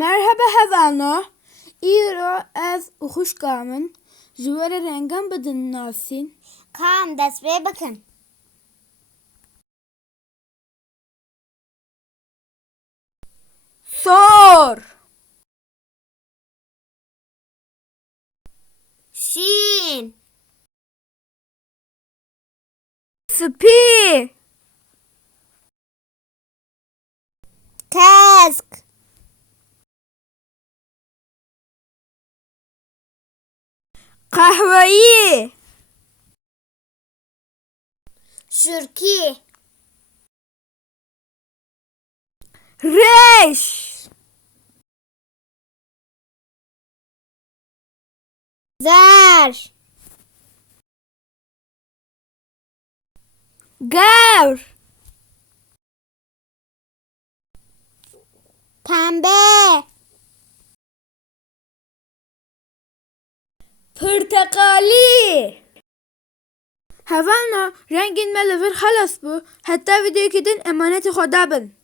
Merhaba Havana. İro az خوشگامن. جوار رنگم بدن ناسین. Kaan desmeye bakın. Sor. Şin. Spi. Kask. قهوه‌ای. Şürki. ریش. Zer. گور. Pembe. پرتقالی. هوانا رنگین ملور خلاص بو. حتی ویدیو کدین امانت خدا بن.